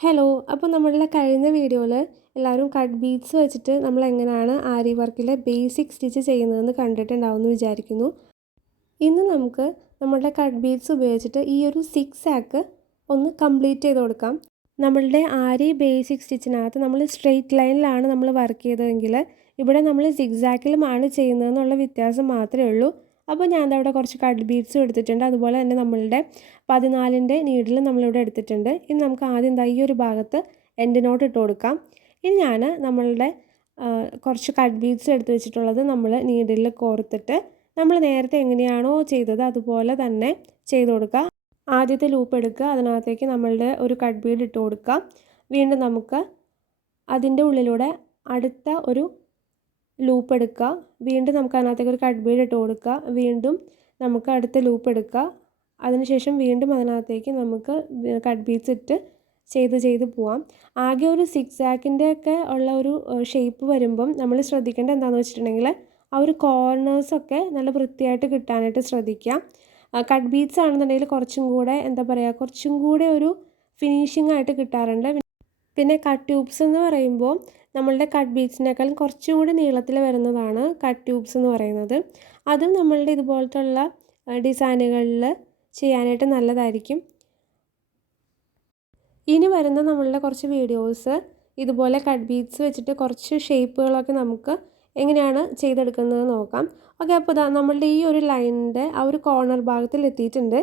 Hello അപ്പോൾ നമ്മളുടെ കഴിഞ്ഞ വീഡിയോയിൽ എല്ലാവരും കട്ട് ബീഡ്സ് വെച്ചിട്ട് നമ്മൾ എങ്ങനെയാണ് ആരി വർക്കിലെ ബേസിക് സ്റ്റിച്ച് ചെയ്യുന്നതെന്ന് കണ്ടിട്ടുണ്ടാവുമെന്ന് വിചാരിക്കുന്നു. ഇന്ന് നമുക്ക് നമ്മളുടെ കട്ട് ബീഡ്സ് ഉപയോഗിച്ചിട്ട് ഈ ഒരു സിക്സ് ആക്ക് ഒന്ന് കംപ്ലീറ്റ് ചെയ്ത് കൊടുക്കാം. നമ്മളുടെ ആരി ബേസിക് സ്റ്റിച്ചിനകത്ത് നമ്മൾ സ്ട്രെയിറ്റ് ലൈനിലാണ് നമ്മൾ വർക്ക് ചെയ്തതെങ്കിൽ ഇവിടെ നമ്മൾ സിക്സാക്കിലുമാണ് ചെയ്യുന്നതെന്നുള്ള വ്യത്യാസം മാത്രമേ ഉള്ളൂ. അപ്പോൾ ഞാൻ അവിടെ കുറച്ച് കട്ട് ബീഡ്സും എടുത്തിട്ടുണ്ട്. അതുപോലെ തന്നെ നമ്മളുടെ പതിനാലിന്റെ നീഡിൽ നമ്മളിവിടെ എടുത്തിട്ടുണ്ട്. ഇനി നമുക്ക് ആദ്യം എന്താ ഈ ഒരു ഭാഗത്ത് എൻഡ് നോട്ട് ഇട്ട് കൊടുക്കാം. ഇനി ഞാൻ നമ്മളുടെ കുറച്ച് കട്ട് ബീഡ്സ് എടുത്ത് വെച്ചിട്ടുള്ളത് നമ്മൾ നീഡിൽ കോർത്തിട്ട് നമ്മൾ നേരത്തെ എങ്ങനെയാണോ ചെയ്തത് അതുപോലെ തന്നെ ചെയ്ത് കൊടുക്കുക. ആദ്യത്തെ ലൂപ്പ് എടുക്കുക. അതിനകത്തേക്ക് നമ്മളുടെ ഒരു കട്ട് ബീഡ് ഇട്ട് കൊടുക്കുക. വീണ്ടും നമുക്ക് അതിന്റെ ഉള്ളിലൂടെ അടുത്ത ഒരു ലൂപ്പ് എടുക്കുക. വീണ്ടും നമുക്ക് അതിനകത്തേക്ക് ഒരു കട്ട് ബീഡ് ഇട്ട് കൊടുക്കുക. വീണ്ടും നമുക്ക് അടുത്ത ലൂപ്പ് എടുക്കുക. അതിനുശേഷം വീണ്ടും അതിനകത്തേക്ക് നമുക്ക് കട്ട് ബീഡ്സ് ഇട്ട് ചെയ്ത് ചെയ്ത് പോവാം. ആകെ ഒരു സിക്സ് ആക്കിന്റെ ഒക്കെ ഉള്ള ഒരു ഷേപ്പ് വരുമ്പം നമ്മൾ ശ്രദ്ധിക്കേണ്ട എന്താണെന്ന് വെച്ചിട്ടുണ്ടെങ്കിൽ ആ ഒരു കോർണേഴ്സൊക്കെ നല്ല വൃത്തിയായിട്ട് കിട്ടാനായിട്ട് ശ്രദ്ധിക്കാം കട്ട് ബീഡ്സ് ആണെന്നുണ്ടെങ്കിൽ കുറച്ചും കൂടെ എന്താ പറയുക കുറച്ചും കൂടെ ഒരു ഫിനിഷിംഗ് ആയിട്ട് കിട്ടാറുണ്ട്. പിന്നെ കട്ട് ട്യൂബ്സ് എന്ന് പറയുമ്പോൾ നമ്മളുടെ കട്ട് ബീഡ്സിനേക്കാൾ കുറച്ചുകൂടി നീളത്തിൽ വരുന്നതാണ് കട്ട് ട്യൂബ്സ് എന്ന് പറയുന്നത്. അതും നമ്മളുടെ ഇതുപോലത്തുള്ള ഡിസൈനുകളിൽ ചെയ്യാനായിട്ട് നല്ലതായിരിക്കും. ഇനി വരുന്ന നമ്മളുടെ കുറച്ച് വീഡിയോസ് ഇതുപോലെ കട്ട് ബീഡ്സ് വെച്ചിട്ട് കുറച്ച് ഷേപ്പുകളൊക്കെ നമുക്ക് എങ്ങനെയാണ് ചെയ്തെടുക്കുന്നത് നോക്കാം. ഓക്കെ അപ്പോൾ ഇതാ നമ്മളുടെ ഈ ഒരു ലൈനിന്റെ ആ ഒരു കോർണർ ഭാഗത്തിൽ എത്തിയിട്ടുണ്ട്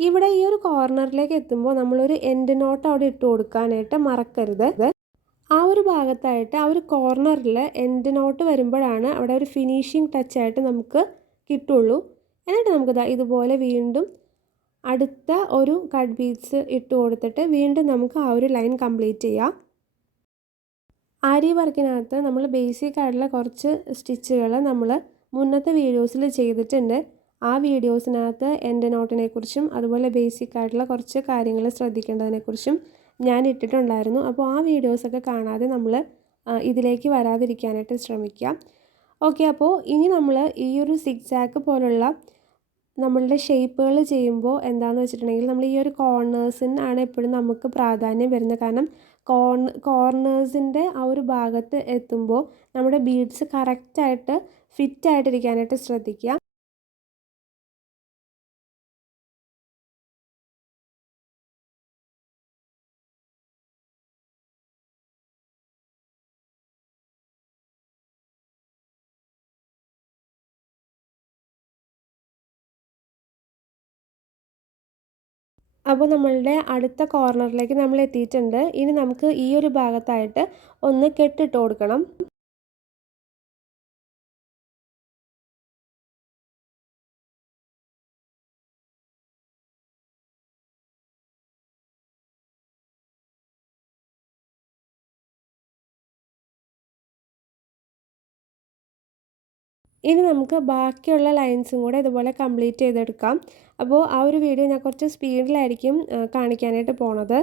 ഇവിടെ ഈ ഒരു കോർണറിലേക്ക് എത്തുമ്പോൾ നമ്മളൊരു എൻഡ് നോട്ട് അവിടെ ഇട്ട് കൊടുക്കാനായിട്ട് മറക്കരുത്. ആ ഒരു ഭാഗത്തായിട്ട് ആ ഒരു കോർണറിൽ എൻഡ് നോട്ട് വരുമ്പോഴാണ് അവിടെ ഒരു ഫിനിഷിങ് ടച്ചായിട്ട് നമുക്ക് കിട്ടുള്ളൂ. എന്നിട്ട് നമുക്കിതാ ഇതുപോലെ വീണ്ടും അടുത്ത ഒരു കട്ട് ബീഡ്സ് ഇട്ട് കൊടുത്തിട്ട് വീണ്ടും നമുക്ക് ആ ഒരു ലൈൻ കംപ്ലീറ്റ് ചെയ്യാം. ആരി വർക്കിനകത്ത് നമ്മൾ ബേസിക് ആയിട്ടുള്ള കുറച്ച് സ്റ്റിച്ചുകൾ നമ്മൾ മുന്നത്തെ വീഡിയോസിൽ ചെയ്തിട്ടുണ്ട്. ആ വീഡിയോസിനകത്ത് എന്റെ നോട്ടിനെക്കുറിച്ചും അതുപോലെ ബേസിക് ആയിട്ടുള്ള കുറച്ച് കാര്യങ്ങൾ ശ്രദ്ധിക്കേണ്ടതിനെക്കുറിച്ചും ഞാൻ ഇട്ടിട്ടുണ്ടായിരുന്നു അപ്പോൾ ആ വീഡിയോസൊക്കെ കാണാതെ നമ്മൾ ഇതിലേക്ക് വരാതിരിക്കാനായിട്ട് ശ്രമിക്കാം. ഓക്കെ അപ്പോൾ ഇനി നമ്മൾ ഈ ഒരു സിക്സാക്ക് പോലുള്ള നമ്മളുടെ ഷേപ്പുകൾ ചെയ്യുമ്പോൾ എന്താണെന്ന് വെച്ചിട്ടുണ്ടെങ്കിൽ നമ്മൾ ഈ ഒരു കോർണേഴ്സിനാണ് എപ്പോഴും നമുക്ക് പ്രാധാന്യം വരുന്നത്. കാരണം കോർണ കോർണേഴ്സിന്റെ ആ ഒരു ഭാഗത്ത് എത്തുമ്പോൾ നമ്മുടെ ബീഡ്സ് കറക്റ്റായിട്ട് ഫിറ്റായിട്ടിരിക്കാനായിട്ട് ശ്രദ്ധിക്കുക. അപ്പോൾ നമ്മളുടെ അടുത്ത കോർണറിലേക്ക് നമ്മൾ എത്തിയിട്ടുണ്ട്. ഇനി നമുക്ക് ഈ ഒരു ഭാഗത്തായിട്ട് ഒന്ന് കെട്ടിട്ട് കൊടുക്കണം. ഇനി നമുക്ക് ബാക്കിയുള്ള ലൈൻസും കൂടെ ഇതുപോലെ കംപ്ലീറ്റ് ചെയ്തെടുക്കാം. അപ്പോൾ ആ ഒരു വീഡിയോ ഞാൻ കുറച്ച് സ്പീഡിലായിരിക്കും കാണിക്കാനായിട്ട് പോണത്.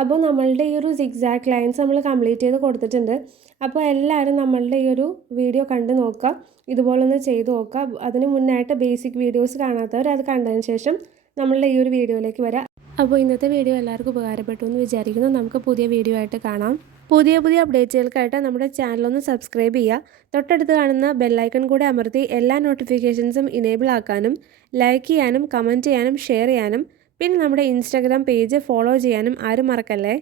അപ്പോൾ നമ്മളുടെ ഈ ഒരു സിക്സാക്ക് ലൈൻസ് നമ്മൾ കംപ്ലീറ്റ് ചെയ്ത് കൊടുത്തിട്ടുണ്ട്. അപ്പോൾ എല്ലാവരും നമ്മളുടെ ഈ ഒരു വീഡിയോ കണ്ട് നോക്കുക. ഇതുപോലൊന്ന് ചെയ്ത് നോക്കുക. അതിന് മുന്നായിട്ട് ബേസിക് വീഡിയോസ് കാണാത്തവർ അത് കണ്ടതിന് ശേഷം നമ്മളുടെ ഈ ഒരു വീഡിയോയിലേക്ക് വരാം. അപ്പോൾ ഇന്നത്തെ വീഡിയോ എല്ലാവർക്കും ഉപകാരപ്പെട്ടു എന്ന് വിചാരിക്കുന്നു. നമുക്ക് പുതിയ വീഡിയോ ആയിട്ട് കാണാം. പുതിയ പുതിയ അപ്ഡേറ്റുകൾക്കായിട്ട് നമ്മുടെ ചാനലൊന്ന് സബ്സ്ക്രൈബ് ചെയ്യുക. തൊട്ടടുത്ത് കാണുന്ന ബെല്ലൈക്കൺ കൂടെ അമർത്തി എല്ലാ നോട്ടിഫിക്കേഷൻസും ഇനേബിൾ ആക്കാനും ലൈക്ക് ചെയ്യാനും കമന്റ് ചെയ്യാനും ഷെയർ ചെയ്യാനും പിന്നെ നമ്മുടെ ഇൻസ്റ്റാഗ്രാം പേജ് ഫോളോ ചെയ്യാനും ആരും മറക്കല്ലേ?